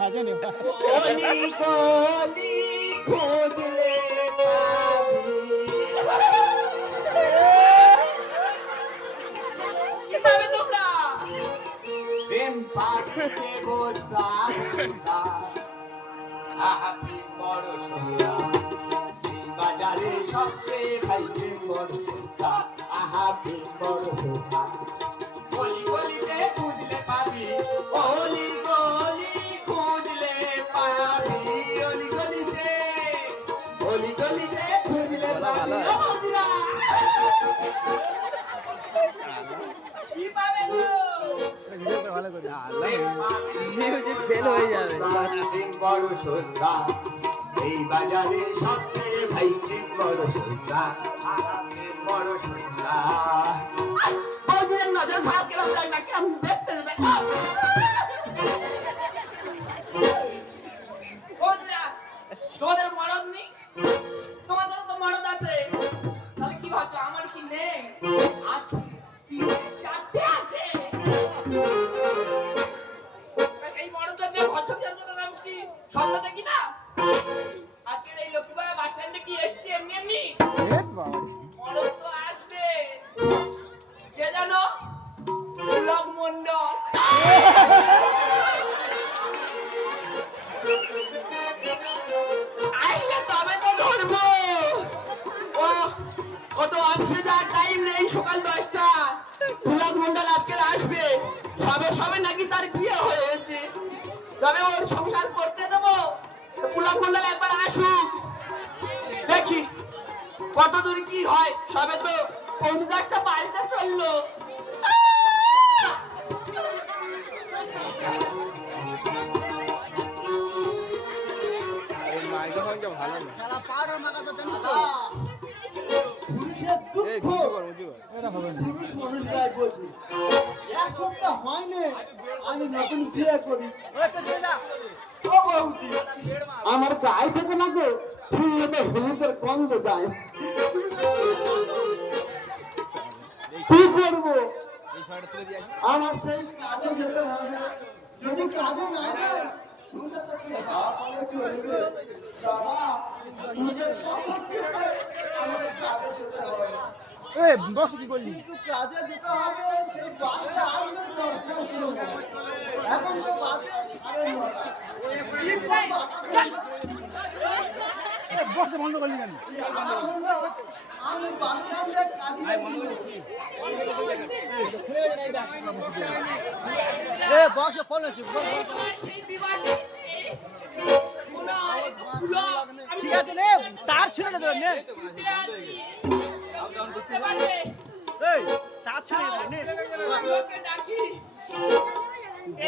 ভাজনে গলি গলি খুঁজলে কি সাবে তোমরা প্রেম পাখিতে বসা আহাপি বড় সোনা এই বাজারে সবচেয়ে খাইতে বড় সোনা আহাপি বড় সোনা গলি গলিতে খুঁজলে পাবি গলি গলি খুঁজলে পাবি গলি গলিতে খুঁজলে পাবি কি পাবে গো ভালো করে ফেল হয়ে যাবে বড় সস্তা এই বাজারে সবচেয়ে খাইতে বড় সস্তা বড় সস্তা বৌদির নজর ভাব গেলাম যাই না কি আমি দেখতে দেবে বৌদিরা তোমাদের মরদ নেই তোমাদের তো মরদ আছে তাহলে কি ভাবছো আমার কি নেই আছে তিনটে চারটে আছে এই মরদের নিয়ে ভরসা দেওয়ার নাম কি স্বপ্ন দেখি না আজকের এই লক্ষ্মীপাড়া বাস স্ট্যান্ডে কি এসছি এমনি এমনি মরদ তো আসবে কে জানো পুলক মন্ডল আইলে তবে তো ধরবো ও তো অফিসে যাওয়ার টাইম নেই সকাল 10টা পুলক মন্ডল আজকে আসবে সবে নাকি তার বিয়ে হয়েছে তবে ওর সংসার করতে দেবো পুলক মন্ডল একবার আসুক দেখি কত দূর কি হয় সবে তো পৌঁছে 10টা বাড়িতে চললো আমি নতুন বিয়ে করি আমার গায়ে থেকে না গো হলুদের গন্ধ যায় কি করবো আমার সেই কাজে যেতে হবে যদি কাজে না যায় বক্স কি করলি কাজে যেতে হবে সেই বাসে আসবে এখন তো বাজে 9:30 বক্স বন্ধ করলি কেন আমি বাস স্ট্যান্ডে বক্স ফোন আছে ঠিক আছে নে তার ছিল না নে এই তার ছিল না নে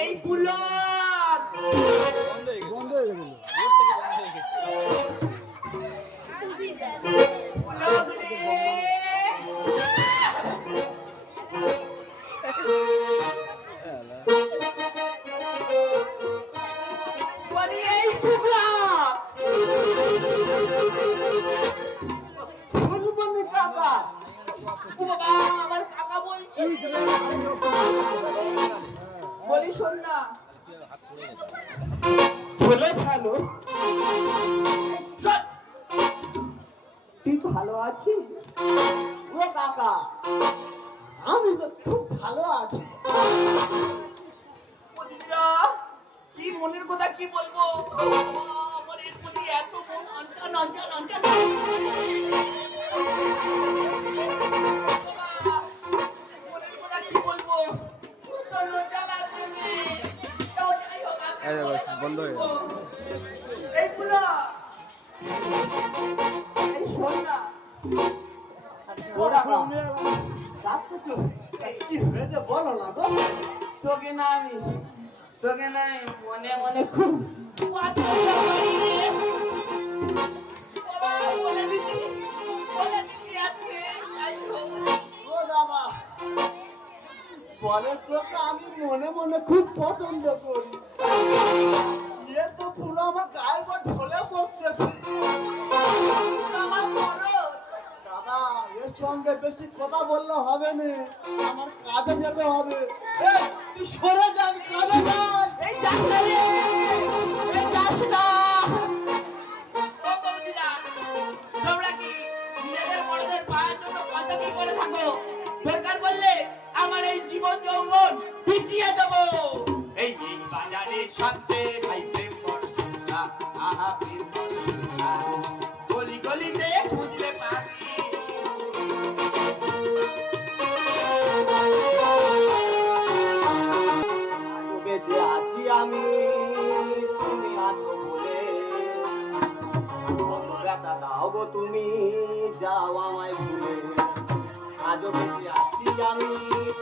এই পুলক বন্ধ হয়ে গেল পুলক রে বলি এই পুলক বুঝবনি কাকা ও বাবা আমার কাকা বলছি বলি শোন না বলে ভালো শোন তুই ভালো আছিস ও কাকা আমি তো খুব ভালো আছি বন্ধুরা, কি মনের কথা কি বলবো বাবা, আমার এর প্রতি এত মন অঞ্চল অঞ্চল অঞ্চল মনের কথা কি বলবো তো লজ্জা লাগবে রে। তাও যাই হোক, আজকে বন্ধ হয়ে গেল। এই পুলো এই শোন না ডাকতেছো কি হয়েছে বলো না গো তোকে না আমি তোকে নাই মনে মনে খুব পছন্দ করি রে। বাবা, বলে দিচ্ছি আজকে আসবো। ও বাবা বলে তোকে আমি মনে মনে খুব পছন্দ করি এ তো পুরো আমার গায়ে বা ঢলে পড়তেছে আমার বড় দাদা এর সঙ্গে বেশি কথা বললে হবে না আমার কাজে যেতে হবে এই, তুই সরে যান কাজে যান এই যাচ্ছে রে সবচেয়ে ভাই প্রেম বর্ষা, আহা প্রেম বর্ষা, গলি গলিতে খুঁজলে পাবি। আজও বেঁচে আছি আমি, তুমি আছো বলে। কত ব্যথা দাও গো তুমি, যাও আমায় ভুলে। আজও বেঁচে আছি আমি,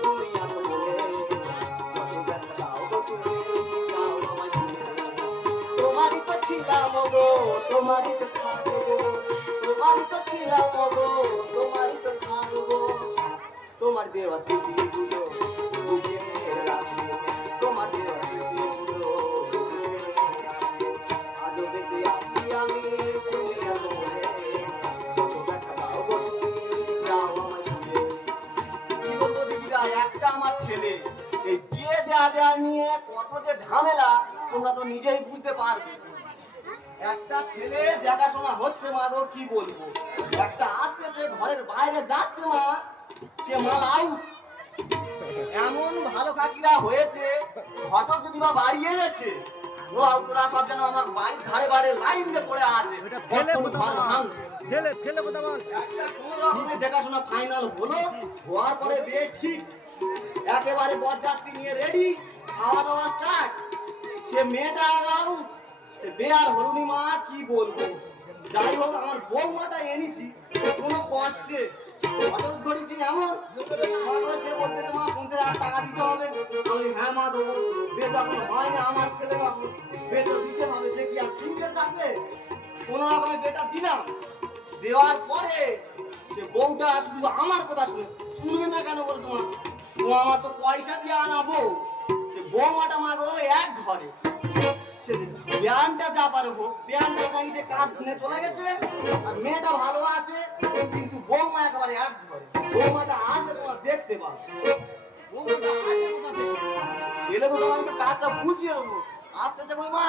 তুমি আছো বলে। কত ব্যথা দাও গো তুমি, যাও আমায় ভুলে। তোমারই তো ছিলাম গো, তোমারই তো থাকবো, তোমারই তো ছিলাম গো, তোমারই তো থাকবো। তোমার দেওয়া স্মৃতিগুলো বুকে রাখবো, তোমার দেওয়া স্মৃতিগুলো বুকে রাখবো। আজও বেঁচে আছি আমি, তুমি আছো বলে। যত ব্যথা দাও গো তুমি, যাও আমায় ভুলে। কি বলবো দিদিরা, একটা আমার ছেলে, এই বিয়ে দেয়া নিয়ে কত যে ঝামেলা তোমরা তো নিজেই বুঝতে পারবে। একটা ছেলে দেখাশোনা হচ্ছে মা গো, কি বলবো। একটা আসতেছে ঘরের বাইরে যাচ্ছে মা, সে মাল আউট। এমন ভালো কাকিরা হয়েছে, হঠাৎ যদি বা বাড়ি এসেছে, ওরা সব যেন আমার বাড়ির ধারে ধারে লাইন দিয়ে পড়ে আছে। ওটা ফেলে কখন কোথাও ঘর বল। ভাঙ। ফেলে কোথাও বল। একটা কোনো রকমের দেখাশোনা ফাইনাল হলো, হওয়ার পরে বিয়ে ঠিক, একেবারে বরযাত্রী নিয়ে রেডি, খাওয়া দাওয়া স্টার্ট। সে মেয়েটা আউট, সে বেয়ার হরুনি মা, কি বলবো। যাই হোক আমার বৌমাটা এনেছি কোনো কষ্টে, হঠাৎ ধরেছি এমন মা গো, সে বলতেছে মা 50,000 টাকা দিতে হবে। আমি হ্যাঁ মা দেবো। বে যখন হয় না আমার ছেলে বাবু, বে তো দিতে হবে, সে কি আর সিঙ্গেল থাকবে। কোনো রকমে বেটা দিলাম, দেওয়ার পরে সে বউটা শুধু আমার কথা শুনবে না কেন বলে তোমার, ও আমার তো পয়সা দিয়ে আনাবো। সে বৌমাটা মা গো এক ঘরে, সে প্যানটা যা পারে হোক, প্যানটা নাকি সে কাজ নিয়ে চলে গেছে। আর মেয়েটা ভালো আছে, কিন্তু বৌমা একেবারে এক ঘরে। বৌমাটা আসলে তোমার দেখতে পাবে, বৌমাটা আসে কোথা থেকে, এলে তো তোমাকে কাজটা বুঝিয়ে দেবো। আসতেছে কই মা।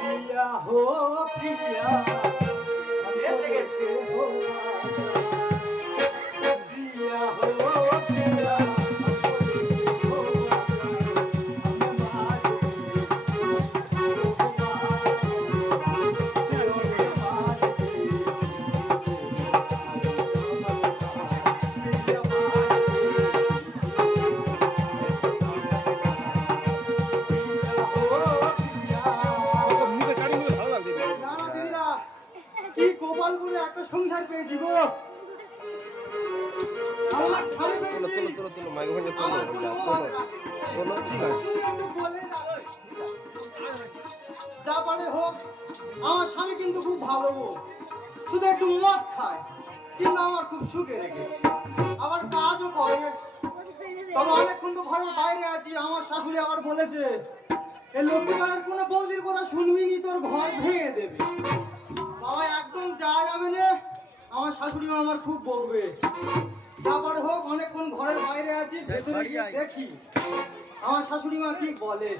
প্রিয়া হো প্রিয়া, এসে গেছে। প্রিয়া হো প্রিয়া, মুখে কাটি নিলে ভালো লাগবে। কি গোপাল বলে একটা সংসার পেয়েছি গো। আমার স্বামী পেয়েছি। তোলো মাইক্রোফোনটা তোলো। আমার কোনো তোলো ঠিক আছে। একটু বলে না। যা পারে হোক, আমার স্বামী কিন্তু খুব ভালো গো। শুধু একটু মদ খায়, কিন্তু আমার খুব সুখে রেখেছে। আবার কাজও করে। তবে অনেকক্ষণ তো ঘরের বাইরে আছি, আমার শাশুড়ি আবার বলেছে এই লক্ষ্মীবারের কোনো বৌদির কথা শুনবি নি, তোর ঘর ভেঙে দেবে। বাবা একদম যা যাবে না, আমার শাশুড়ি মা আমার খুব বকবে। তারপরে হোক, অনেকক্ষণ ঘরের বাইরে আছি, ভেতরে গিয়ে দেখি আমার শাশুড়ি মা কি বলে।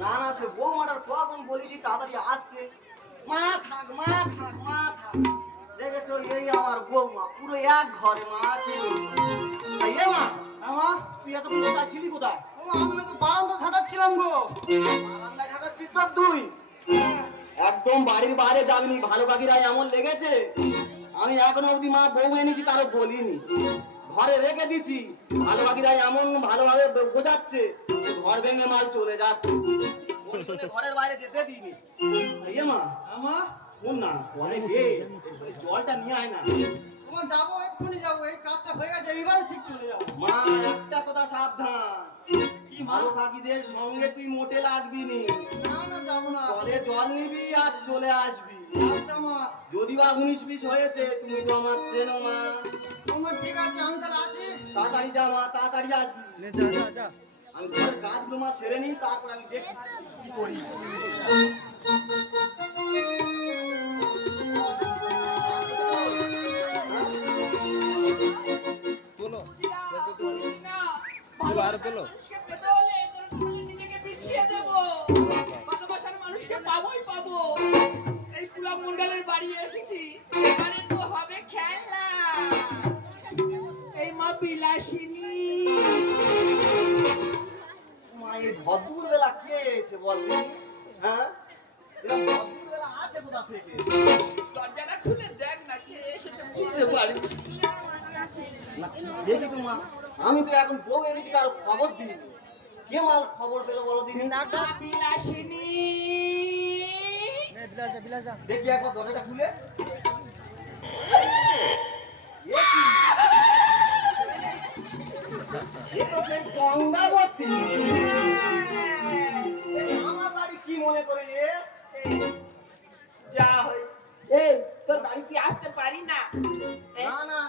না না, সে বৌমাটার কখন বলেছি তাড়াতাড়ি আসতে, মা থাক মা থাক মা থাক। দেখেছো এই আমার বৌমা পুরো এক ঘরে মা, কি বলবো। এ মা, মা তুই এত কোথায় ছিলি, কোথায়? আমি তো বারান্দা ঝাঁটাচ্ছিলাম গো। বারান্দায় ঝাঁটাচ্ছিস তো তুই? একদম বাড়ির বাইরে যাবি, ভালো কাকিরা এমন লেগেছে। আমি এখনো অবধি মা বউ এনেছি কারো বলিনি, ঘরে রেখে দিছি। ভালো কাকিরা এমন ভালোভাবে বোঝাচ্ছে, ঘর ভেঙে মাল চলে যাচ্ছে, ঘরের বাইরে যেতে দিইনি। ইয়ে মা, শোন না, অনেকে জলটা নিয়ে আয় না। তোমার যাবো, এক্ষুনি যাবো, এই কাজটা হয়ে গেছে, এইবারে ঠিক চলে যাবো। মা একটা কথা সাবধান, কি ভালো কাকিদের সঙ্গে তুই মোটে লাগবি নি। না না, যাবো না। কলে জল নিবি আর চলে আসবি। আচ্ছা মা। যদি বা 19-20 হয়েছে, তুমি তো আমার চেনো মা। তোমার ঠিক আছে, আমি তাহলে আসি। তাড়াতাড়ি যা মা, তাড়াতাড়ি আসবি। যা। আমি ঘরের কাজগুলো মা সেরে নিই, তারপর আমি দেখি কি করি। তোলো আরো তোলো। ভালোবাসার মানুষকে পাবোই পাবো। এই কুলা মন্ডলের বাড়ি এসেছি, এবারে তো হবে খেলা। এই মা বিলাসিনী ভদ্দুর বেলা কে এসেছে বল দেখি? হ্যাঁ এরকম ভদ্দুর বেলা আসে কোথা থেকে? দরজাটা খুলে দেখ না কে এসেছে বুঝতে পারবি। না, দেখি তো মা, আমি তো এখন বউ এনেছি কারো খবর দিইনি। কে মাল খবর পেলো বলো দিনি? বিলাসিনী দেখি একবার দরজাটা খুলে। এ তো সেই গঙ্গাবতী। আমার বাড়ি কি মনে করে এ? যা হয় এই তোর বাড়ি কি আসতে পারি না? না না,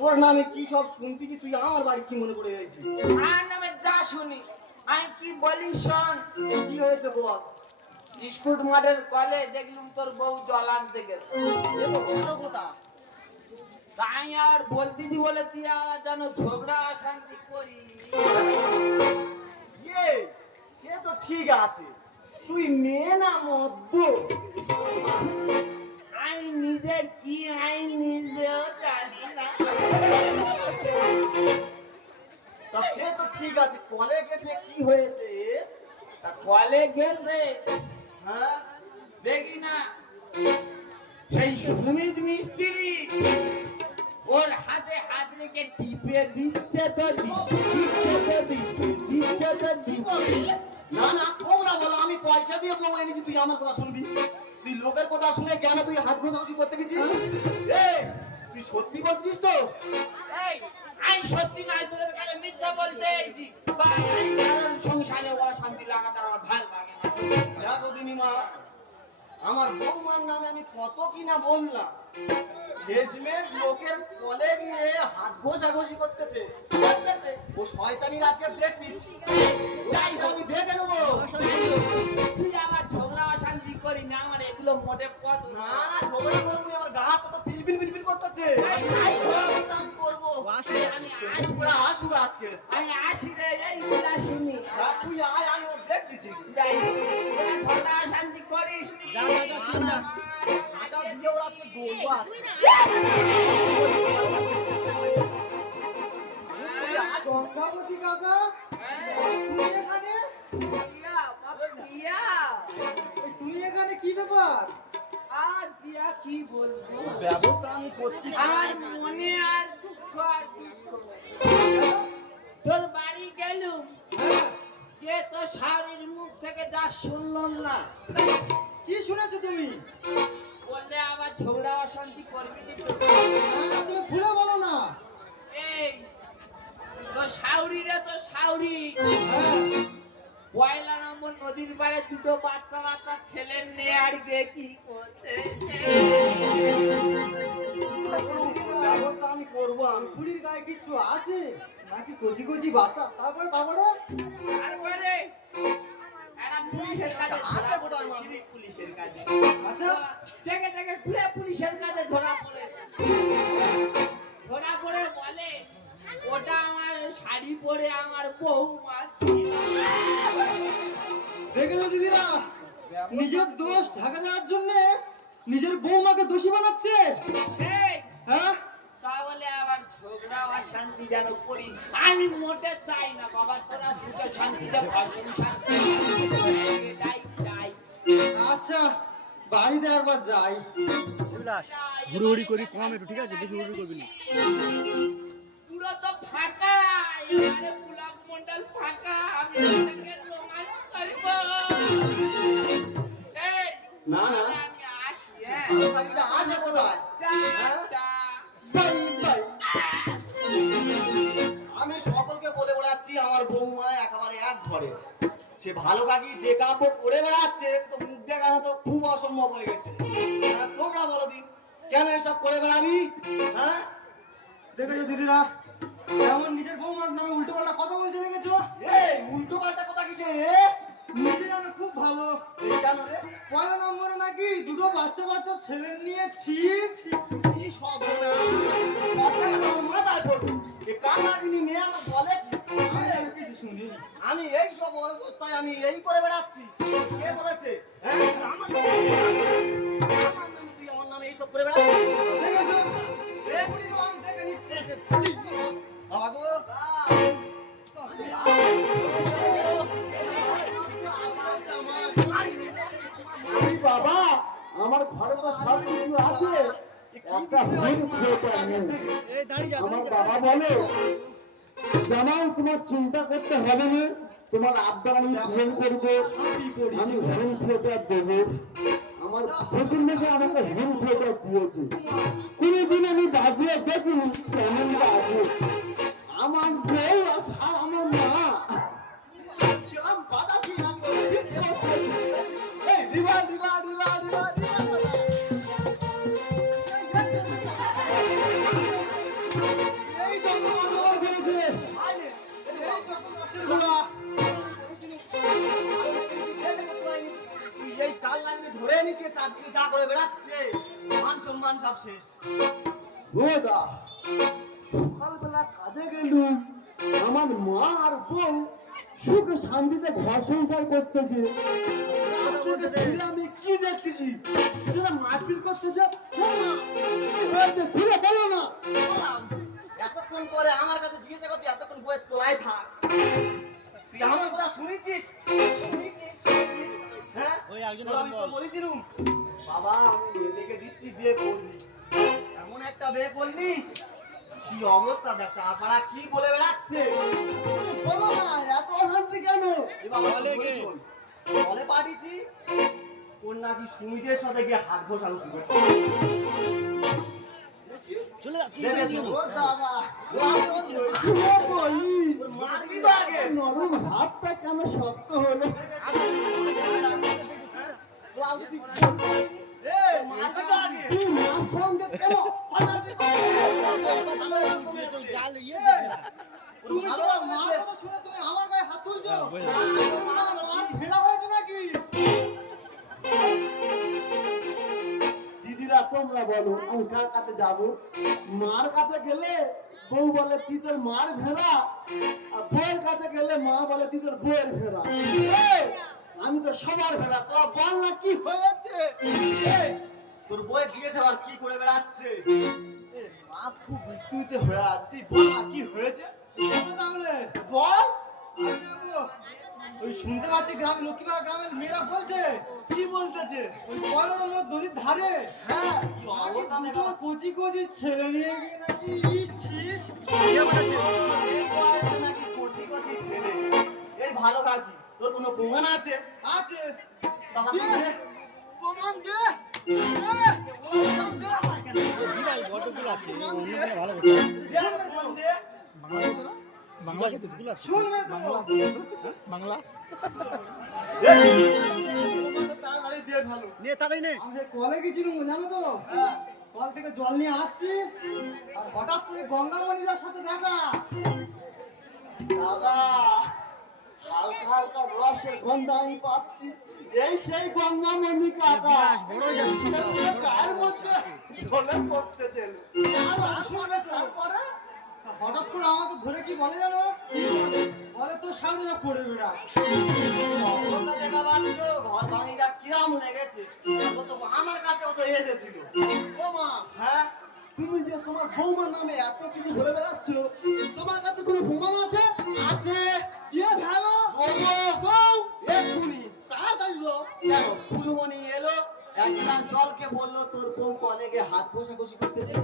তোর নামে কি সব শুনবি কি তুই আমার বাড়ি কি মনে করে হয়েছিস? আর নামে যা শুনি আমি কি বলি শোন। কি হয়েছে বল? স্কুল মাঠের কলে দেখলুম তোর বউ জল আনতে গেছে। এ তো ভালো কথা। তাই আর বলতেছি বলে তুই আর যেন ঝগড়া অশান্তি করি। এ সে তো ঠিক আছে, তুই মেয়ে না মদ্য? আমি নিজে কি আমি নিজেও জানি না। তা সে তো ঠিক আছে, কলে গেছে কি হয়েছে এর? তা কলে গেছে হ্যাঁ দেখি না সেই সুমিত মিস্ত্রি ওর হাতে হাত রেখে টিপে দিচ্ছে তো দিচ্ছে। না না তোমরা বলো, আমি পয়সা দিয়ে বউ এনেছি, তুই আমার কথা শুনবি? তুই লোকের কথা শুনে কেন তুই হাত ঘোষাঘুষি করতে গেছিস? এই তুই সত্যি বলছিস তো? এই আমি সত্যি নয় তোদের কাছে মিথ্যা বলতে এসেছি। কারণ সংসারে অশান্তি লাগাতে আমার ভালো লাগে না। দেখো দিনিমা, আমার বৌমার নামে আমি কত কিনা বললাম, শেষমেশ লোকের কলে গিয়ে হাত ঘষাঘষি করতেছে। ও শয়তানির আজকে দেখতিস, যাই হোক, আমি দেখে নেবো। তুই আমার ঝগড়া অশান্তি করি না, আমার এগুলো মোটে পছন্দ না না ঝগড়া করবো, আমার গা হাত তো পিলপিল পিলপিল করতেছে। আমি করবো, আমি আসি পুরা আসুক আজকে। আমি আসি রে এই বিলাসিনী। যা তুই আয়, আমি ওর দেখতেছি। যাই হোক, তোরা ঝগড়া অশান্তি করিস যা যা যা চিন না, আটা দিয়ে ওর আজকে দৌড়বো আজকে। গঙ্গাবতী কাকা, তুমি এখানে? প্রিয়া, বাবা প্রিয়া। তুমি এখানে কি ব্যাপার? আর প্রিয়া কি বলবো, ব্যবস্থা আমি করছি। আমার মনে আর দুঃখ আর দুঃখ। তোর বাড়ি গেলুম, হ্যাঁ, যে তোর শাড়ির মুখ থেকে যা শুনলাম না, কি শুনেছো তুমি? বললে আবার ঝগড়া অশান্তি করবি কি তো? না, না, তুমি খুলে বলো না। এই তোর শাউরি রে, তোর শাউরি হ্যাঁ, পয়লা নম্বর নদীর পাড়ে দুটো বাচ্চা বাচ্চা ছেলে নিয়ে আর গে কি করতে। ব্যবস্থা আমি করবো আমি। বুড়ির গায়ে কিছু আছে নাকি কচি কচি বাচ্চা? তারপরে তারপরে একটা পুলিশের কাছে আসে কোথায় মা? পুলিশের কাছে আচ্ছা, থেকে থেকে ঘুরে পুলিশের কাছে ধরা পড়ে বলে ওটা আমার শাড়ি পরে আমার বউমা ছিল। দেখেছো দিদিরা, নিজের দোষ ঢাকা দেওয়ার জন্য নিজের বৌমাকে দোষী বানাচ্ছে। এই, হ্যাঁ, তাহলে আবার ঝগড়া অশান্তি যেন করি আমি মোটে চাই না বাবা। তোরা সুখে শান্তিতে ভাষণ শান্তি এটাই চাই। আচ্ছা, বাড়িতে একবার যাই। হুড়োহুড়ি করি কম একটু, ঠিক আছে? বেশি হুড়োহুড়ি করবি না। পুরো তো ফাঁকা, এবারে পুলাক মন্ডল ফাঁকা, আমি এটাকে রোমান্স করবো। এই, না না, আমি আসি, হ্যাঁ? ভালো গাড়িটা আসে কোথায়? টাটা। Bye, bye. আমি সকলকে বলে বেড়াচ্ছি আমার বৌমা একেবারে এক ঘরে। সে ভালো কাকি যে কাব্য করে বেড়াচ্ছে, তো মুখ দেখানো তো খুব অসম্ভব হয়ে গেছে। তোমরা বলো দিন, কেন এসব করে বেড়াবি? হ্যাঁ, দেখেছো দিদিরা, এমন নিজের বৌমার নামে উল্টো পাল্টা কথা বলছে, দেখেছো? এই উল্টো পাল্টা কথা কিসে রে? নিজে জানে খুব ভালো। এই কেন রে? পয়লা নম্বরে নাকি দুটো বাচ্চা বাচ্চা ছেলে নিয়ে ছি ছি। কি সব না, কথাটা আমার মাথায় পড়লো। যে কাকাগিনি মেয়ে আমার বলে কি? আমি আর কিছু শুনিনি। আমি এই সব অবস্থায় আমি এই করে বেড়াচ্ছি, কে বলেছে? হ্যাঁ, আমার নামে তুই আমার নামে এইসব করে বেড়াচ্ছিস? দেখেছো? বুড়ি রং থেকে নিচ্ছে। বাবা গো, হিম খেতে নেই। আমার বাবা বলে জামাই তোমার চিন্তা করতে হবে না, তোমার আবদার আমি পূরণ করবো, আমি হোম থিয়েটার দেবো। আমার শ্বশুর মশাই আমাকে হোম থিয়েটার দিয়েছে, কোনোদিন আমি বাজিয়ে দেখিনি কেমন বাজে। আমার বউ আর আমার মা কিরম বাধা দিয়ে আমি ওর ভিডিও করেছি। এই রিবা রিবা রিবা রিবা রিবা। এই যত মানুষ হয়েছে, এই যত কষ্টের গোড়া, তুই এই কাল লাইনে ধরে নিচে চারদিকে যা করে বেড়াচ্ছে, মান সম্মান সব শেষ। দাদা সকালবেলা কাজে গেলুম, আমার মা আর বউ সুখে শান্তিতে ঘর সংসার করতেছে। রাত্রে ফিরে আমি কি দেখতেছি, কিছুটা মারপিট করতেছে। ও মা, কি হয়েছে খুলে বলো না। এতক্ষণ পরে আমার কাছে জিজ্ঞাসা করতে, এতক্ষণ বইয়ের তোলায় থাক। তুই আমার কথা শুনেছিস? শুনেছিস? শুনেছিস? হ্যাঁ? তোর আমি তো বলেছিলুম, বাবা আমি মেয়েকে দিচ্ছি, বিয়ে করবি। এমন একটা বিয়ে করলি, কি অবস্থা দেখ, চারপাড়া কি বলে বেড়াচ্ছে। তুমি বলো না, এত অশান্তি কেন? এ বাবা, তুই বলিস শোন। বলে পাঠিয়েছি, ওর নাকি সুমিতের সাথে গিয়ে হাত ঘষাঘষি করতে। দেখেছো? ও দাদা, বলি ওর মারবি তো আগে। নরম হাতটা কেন শক্ত হলো? মারবি তো আগে। তুই মার সঙ্গে কেন অশান্তি তুমি তো মার কথা শুনে তুমি আমার গায়ে হাত তুলছো। মার ভেড়া হয়েছে নাকি? দিদিরা তোমরা বলো আমি কার কাছে যাব? মার কাছে গেলে বউ বলে তুই তোর মার ভেড়া, আর বউয়ের কাছে গেলে মা বলে তুই তোর বউয়ের ভেড়া। এই, আমি তো সবার ভেড়া, তোরা বল না কি হয়েছে? এই, তোর বই জিজ্ঞেস আর কি করে বেড়াচ্ছে। মা খুব বিদ্যুতে হয়ে আছে, তুই বল না কি হয়েছে? শোনো তাহলে, বল। আমি যাবো। ওই শুনতে পাচ্ছি গ্রামের লক্ষ্মীপাড়া গ্রামের মেয়েরা বলছে কি বলতেছে? ওই কলমের নদীর ধারে হ্যাঁ, কি নাকি অবস্থা দুটো দেখা কচি কচি ছেলে নিয়ে গিয়ে নাকি ইস ছিস। এই বয়সে নাকি কচি কচি ছেলে। এই ভালো কাকি, তোর কোনো প্রমাণ আছে? আছে টাকা দে, দে। প্রমাণ দে, দে, প্রমাণ দে। প্রমাণ দে। শুনবে তো? তাড়াতাড়ি দিয়ে ভালো। আমি কলে গেছিলাম জানো তো, কল থেকে জল নিয়ে আসছি আর হঠাৎ করে গঙ্গামণিদার সাথে দেখা। দাদা, হালকা হালকা রসের গন্ধ আমি পাচ্ছি। এই সেই গঙ্গামণি কাকা। গায়ের মধ্যে ঝোলে পড়তেছে। আর আসলে তারপরে হঠাৎ করে আমাকে ধরে কি বলে জানো, বলে তোর সামনে না পড়ে বেড়া। অবস্থা দেখা পাচ্ছ, ঘর ভাঙিটা কিরাম লেগেছে। ও তো আমার কাছেও তো এসেছিল। ও মা, হ্যাঁ, তুমি যে তোমার বৌমার নামে এত কিছু বলে বেড়াচ্ছ, তোমার কাছে কোনো প্রমাণ আছে? আছে। দিয়ে ভালো দাও, এক্ষুনি। তাড়াতাড়ি দাও। কেন ফুলমণি এলো, এক গ্লাস জলকে বললো তোর বউ কলে গিয়ে হাত ঘষাঘষি করতেছে।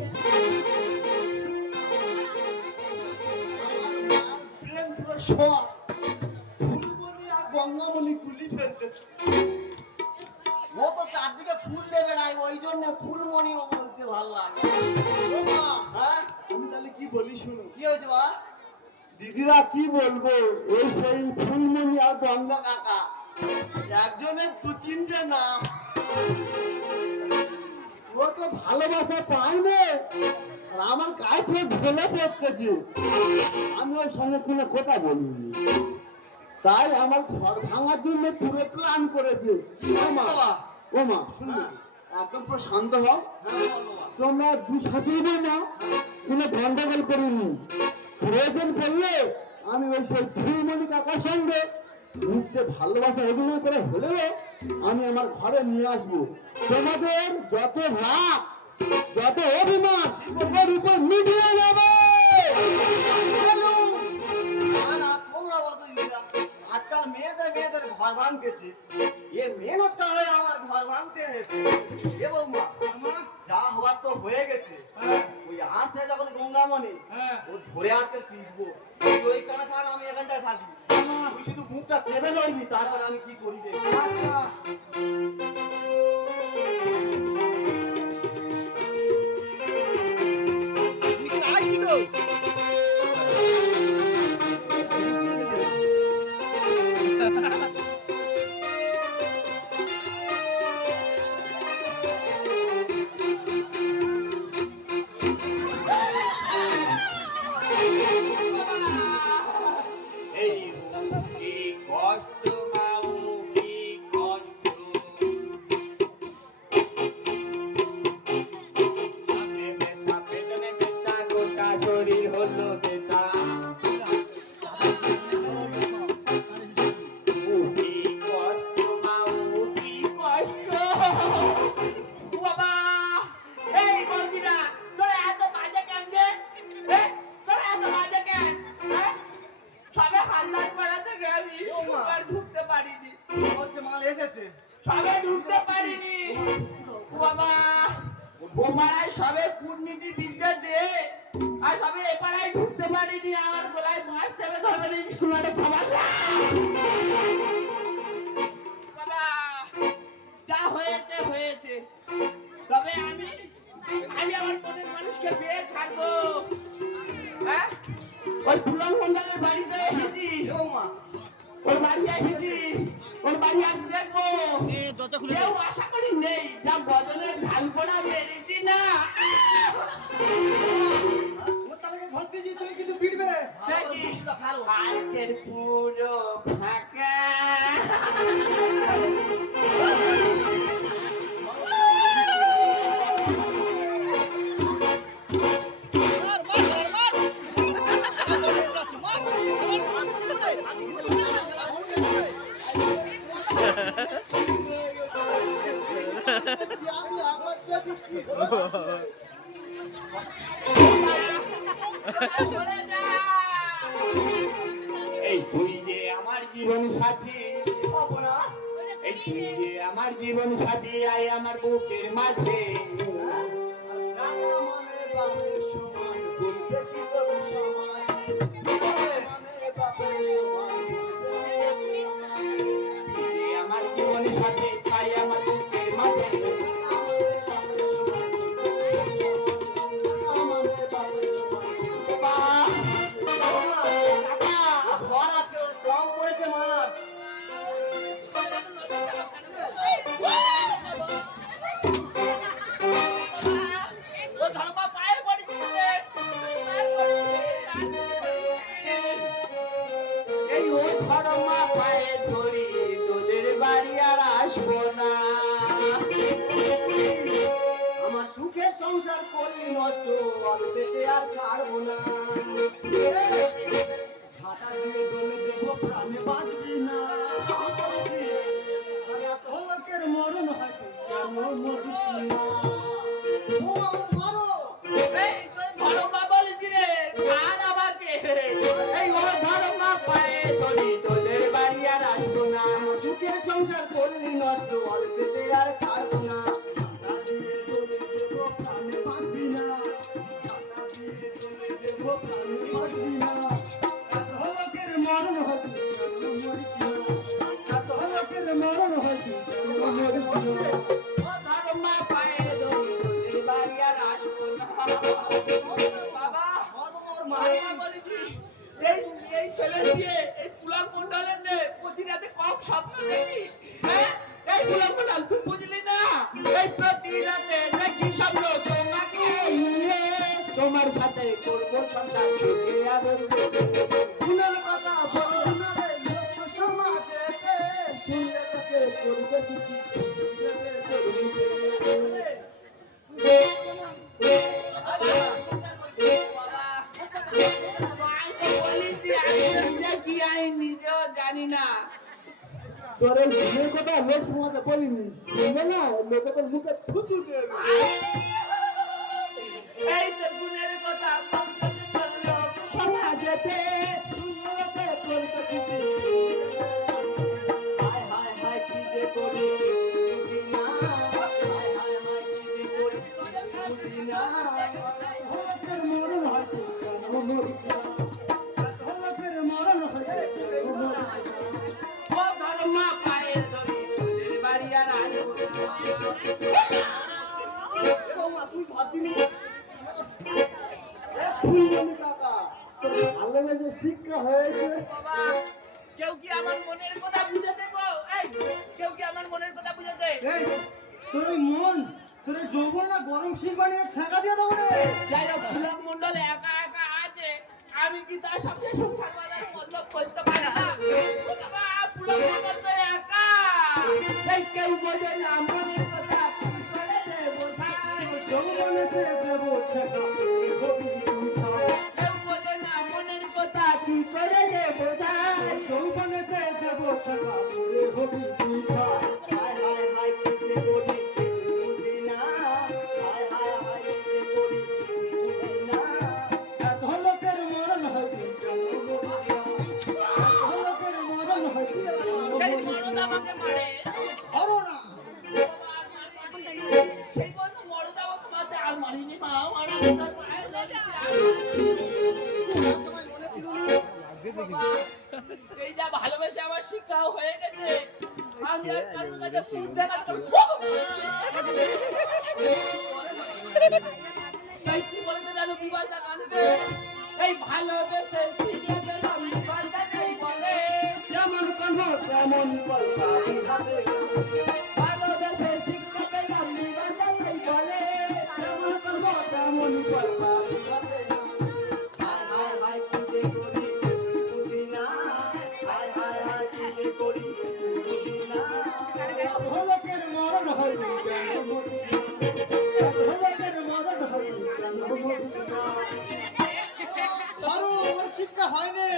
প্রেম পুরো শখ, ফুলমণি আর গঙ্গামণি গুলি ফেলতেছে। ও তো চারদিকে ফুল দেবে না, ওই জন্য ফুলমণিও বলতে ভালো লাগে। ও মা, হ্যাঁ, আমি তাহলে কি বলি শুনো। কি হয়েছে বা? দিদিরা কি বলবো, এই সেই ফুলমণি আর গঙ্গা কাকা, একজনের দু তিনটে নাম। ও তো ভালোবাসা পায় না, আর আমার গায়ে পুরো ঢেলে পড়তেছে। আমি ওর সঙ্গে কোনো কথা বলিনি, তাই আমার ঘর ভাঙার জন্য পুরো প্ল্যান করেছে। ও মা, বাবা, ও মা শুনবে, একদম পুরো শান্ত হও। হ্যাঁ বল বাবা। তোমরা দু শাশুড়ি না কোনো গন্ডগোল করিনি। প্রয়োজন পড়লে আমি ওই সেই ফুলমণি কাকার সঙ্গে মুখে ভালোবাসা অভিনয় করে হলেও আমি আমার ঘরে নিয়ে আসবো। তোমাদের যত রাগ, যত অভিমান ওর উপর মিটিয়ে নেবে। না, না, তোমরা বলো তো দিদিরা, আজকাল মেয়েদের ঘর ভাঙতেছে, এ মেনসটা হয়ে আমার ঘর ভাঙতে হয়েছে। এ বৌমা, যা হবার তো হয়ে গেছে। উঠবো। তুই ওইখানে থাক, আমি এখানটায় থাকি। তুই শুধু মুখটা চেপে ধরবি, তারপরে আমি কি করি দেখ। আচ্ছা এই কি কষ্ট মাও কি কষ্ট সামনে ব্যথা পেছনে ব্যথা গোটা শরীর হলো ব্যথা কি কষ্ট মাও কি কষ্ট বাবা এই বলদিনা তোরা এত বাজে কেন রে তোরা এত বাজে কেন সবে হাল্লার পাড়াতে গেলি আর ঢুকতে পারিনি হচ্ছে মাল এসেছে। সবে ঢুকতে পারিনি বাবা ও পাড়ায় সবে কূটনীতি বিদ্যা দে আর সবে এ পাড়ায় ঢুকতে পারিনি আমার গলায় মাছ চেপে ধরবে স্কুলে খাবার বাবা যা হয়েছে হয়েছে তবে আমি আমার পদের মানুষকে বিয়ে ছাড়বো হ্যাঁ ওই ফুলন মন্ডলের বাড়িতে এসেছি বৌমা, ওর বাড়ি এসেছি ওর বাড়ি আসি দেখবো কেউ আশা করি নেই যা বদনের ঢালপোড়া মেরেছি না ওর তালাকে ঘর দিয়ে তুমি কিন্তু পিটবে। দেখি দুধটা খালো। আজকের পুরো ফাঁকা সরে যা। এই তুই যে আমার জীবন সাথী খবরা, এই তুই যে আমার জীবন সাথী আই আমার বুকের মাঝে তুই যে আমার জীবন সাথী আই আমার বুকের মাঝে ঘর আছে, ওর কম পড়েছে মার। ও ধর্মা পায়ে পড়েছে এই ও ধর্মা পায়ে ধরি তোদের বাড়ি আর আসবো না আমার সুখের সংসার করলি নষ্ট, অল্পেতে আর ছাড়বো না। ঝাঁটা দিয়ে দলে দেবো, প্রাণে বাঁচবি না। আর এত লোকের মরণ হয়, তুই কেন মরিস না? ও আমার মারো। এই তোর ধর্মা বলছি রে ছাড় আমাকে এই ও ধর্মা পায়ে ধরি তোদের বাড়ি আর আসবো না আমার সুখের সংসার করলি নষ্ট, অল্পেতে আর ছাড়বো না। ঝাঁটা দিয়ে দলে দেবো, প্রাণে বাঁচবি না। ঝাঁটা দিয়ে দলে দেবো, প্রাণে বাঁচবি না। এত লোকের মরণ হয়, তুই কেন মরিস না? এত লোকের মরণ হয়, তুই কেন মরিস না? ও ধর্মা পায়ে ধরি তোদের বাড়ি আর আসবো না বাবা ধর্মা বলেছি এই এই ছেলে দিয়ে এই পুলক মন্ডলের নে প্রতি রাতে কম স্বপ্ন দেখি হ্যাঁ এই পুলক মন্ডল তুই বুঝলি না এই প্রতি রাতে দেখি স্বপ্ন তোমাকে নিয়ে তোমার সাথে করবো সংসার সুখে আনন্দে ফুলের কথা বলবো না রে, লোক সমাজেতে। শুনলে তোকে করবে খুশি, দেবে করবে। নিজেও জানি না তোর এই বিয়ের কথা লোক সমাজে বলিনি, শুনবে না লোকে তোর মুখে থুতু দেবে। এই তো গুণের কথা বলতে পারলো সমাজেতে লোকে করবে খুশি। হায় হায় হায় কি যে করি, বুঝি না। হায় হায় হায় কি যে করি, বুঝি না। লোকের মরণ হয়, তুই কেন মরিস না? শিক্ষা হয়েছে। বাবা কেউ কি আমার মনের কথা বুঝেছে গো? এই কেউ কি আমার মনের কথা বুঝেছে? এই তোর ওই মন, তোর ওই যৌবন না গরম শিখ বানিয়ে ছাঁকা দিয়ে দেবো রে। যাই হোক পুলক মন্ডল একা একা আছে, আমি কি তার সঙ্গে সংসার বাঁধার মতলব করতে পারি না? ও বাবা পুলক মন্ডল তো একা, এই কেউ বোঝে না মনের কথা কি করে রে বোঝায়? যৌবনেতে দেবো ছাঁকা হবি তুই ছাই। কেউ বোঝে না মনের কথা কি করে রে বোঝায়? যৌবনেতে দেবো ছাঁকা হবি তুই ছাই। হায় হায় হায় কি যে করি বুঝি না, হায় হায় হায় কি যে করি বুঝি না। এত লোকের মরণ হবি কেন মরিস না? এত লোকের মরণ হবি কেন সেই মরিস মরদ না? আমাকে মারে, হবো না। সেই বন্ধু মরদ আমাকে মারতে আর মারিনি মা, মারা এই যা ভালোবেসে আমার শিক্ষাও হয়ে গেছে, আমি আর কারোর কাছে মুখ দেখাতে পারবো না। তাই কি বলতে জানো বিবাদটা কানতে, এই ভালোবেসে ফিরে গেলাম বিবাদটা নেই বলে, যেমন কানো তেমন কল্পা বিধাতে, ভালোবেসে শিক্ষা পেলাম বিবাদটা নেই বলে, যেমন কানো তেমন কল্পা বিধাতে। হায় হায় হায় কি যে করি বুঝি না, হায় হায় হায় কি যে করি বুঝি না। এত লোকের মরণ হবি কেন মরিস না? এত লোকের মরণ হবি কেন মরিস না? আরো আমার শিক্ষা হয়নি।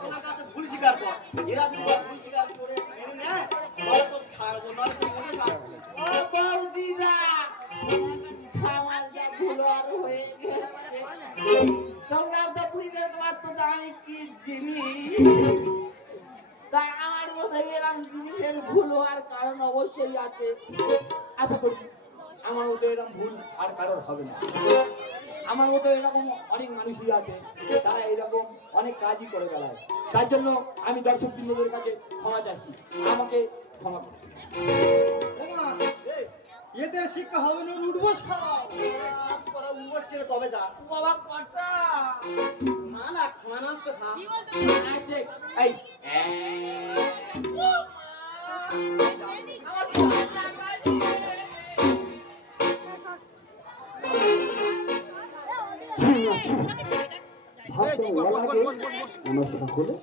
তোমার কাছে ভুল স্বীকার কর, এরা যদি ভুল স্বীকার করে মেনে নেয় তাহলে তো ছাড়বো, নাহলে তো মনে ছাড়বো না। ও বৌদিরা, আমার যা ভুল আর হয়ে গেছে, তোমরা তো বুঝতে পারছো তো আমি কি জিনিস। তা আমার মতো এরকম জিনিসের ভুল হওয়ার কারণ অবশ্যই আছে। আশা করি আমার মতো এরকম ভুল আর কারোর হবে না। আমার মতো এরকম অনেক মানুষই আছে, তারা এরকম অনেক কাজই করে বেড়ায়। তার জন্য আমি দর্শক বৃন্দদের কাছে ক্ষমা চাচ্ছি, আমাকে ক্ষমা করুন। ওমা, এতে শিক্ষা হবে না, উঠবস খাও। কাজ করা উন্মোষ করে তবে যা। বাবা কটা খা না, খানাংশ খা। আসে এই আমার ভাবতে লাগে আমার সকলে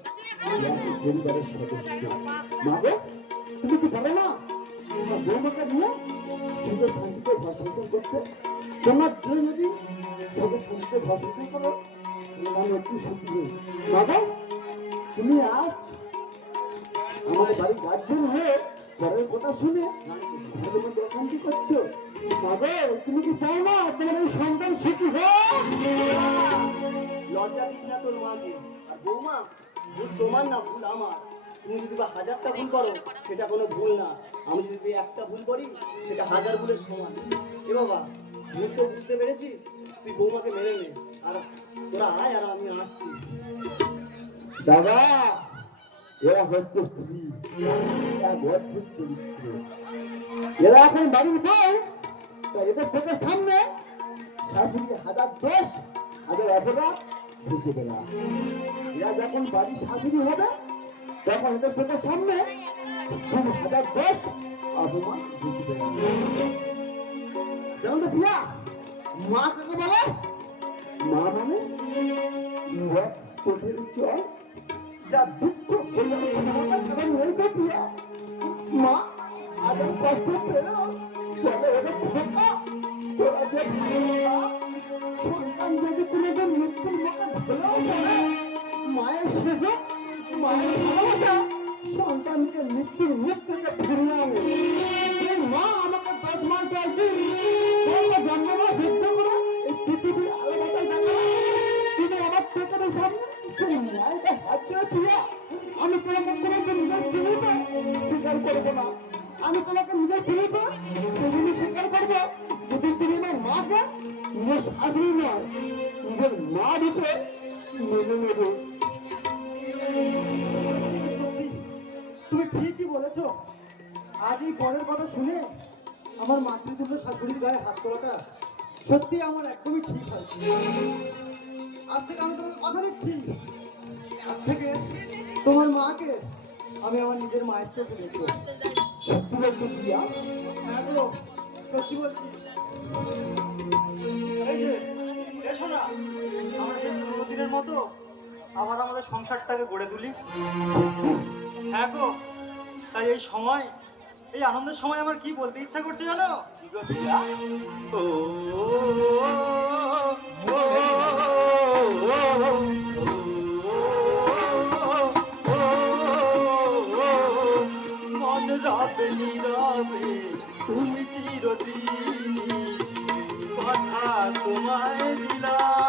একই পরিবারের সদস্য। মা গো, তুমি কি পারো না তোমার বৌমাকে নিয়ে সুখের শান্তিতে ভাষণ করতে? তোমার যে যদি সুখের শান্তিতে ভাষণ করো আমি একটু শান্তি নেই। মা গো, তুমি আজ আমাদের বাড়ির গার্জেন হয়ে পরের কথা শুনে ঘরের মধ্যে অশান্তি করছো। মা গো, তুমি কি চাও না তোমার এই সন্তান সুখী হোক? লজ্জা দিস না তোর মাকে। আর বৌমা, ভুল তোমার না, ভুল আমার। তুমি যদি বা 1000টা ভুল করো সেটা কোনো ভুল না, আমি যদি একটা ভুল করি সেটা 1000 ভুলের সমান। এ বাবা, ভুল তো বুঝতে পেরেছি, তুই বৌমাকে মেরে নে, আর তোরা আয় আর আমি আসছি। দাদা, এরা হচ্ছে স্ত্রী, এক অদ্ভুত চরিত্র। এরা এখন বাড়ির বউ, তা এদের চোখের সামনে শাশুড়ি হাজার দোষ হাজার অপরাধ ঘুষে দেওয়া। এরা যখন বাড়ির শাশুড়ি হবে তখন এদের চোখের সামনে স্ত্রীর হাজার দোষ অপমান ঘুষে দেওয়া। যেমন তো প্রিয়া, মা কাকে বলে? মা মানে চোখের জল যা দুঃখ কারণ নেই তো প্রিয়া। মা আজ কষ্ট পেলেও বলে ওদের ধোকা, তোরা যে ভালো সন্তান যদি কোনোদিন মৃত্যুর মুখে ধরেও পড়ে, মায়ের সেবা মায়ের ভালোবাসা সন্তানকে মৃত্যুর মুখ থেকে ফিরিয়ে আনে। এই মা আমাকে 10 মাস একদিন জন্মবার সিদ্ধ করে এই পৃথিবীর আলাদাটাই দেখালো। কিন্তু আমার চোখের সামনে সেই মায়ের হাত ধরে প্রিয়া, আমি তোমাকে কোনোদিন নিজের দিলীপে স্বীকার করবো না। আমি তোমাকে নিজের দিলীপে সেদিনই স্বীকার করবো যদি তুমি আমার মাকে নিজের শাশুড়ি নয় নিজের মা রূপে মেনে নেবে। তুমি ঠিকই বলেছো, আজ এই পরের কথা শুনে আমার মাতৃতুল্য শাশুড়ির গায়ে হাত তোলাটা সত্যি আমার একদমই ঠিক হয়। আজ থেকে আমি তোমাকে কথা দিচ্ছি, আজ থেকে তোমার মাকে আমি আমার নিজের মায়ের চোখে দেখবো। সত্যি বলছো প্রিয়া? হ্যাঁ গো, সত্যি বলছি। এই যে এসো না, আমরা সেই পুরোনো দিনের মতো আবার আমাদের সংসারটাকে গড়ে তুলি। হ্যাঁ গো, তাই এই সময়, এই আনন্দের সময় আমার কি বলতে ইচ্ছা করছে জানো? কি গো প্রিয়া? ও মন রবে নীরবে তুমি চিরদিনই কথা তোমায় দিলাম।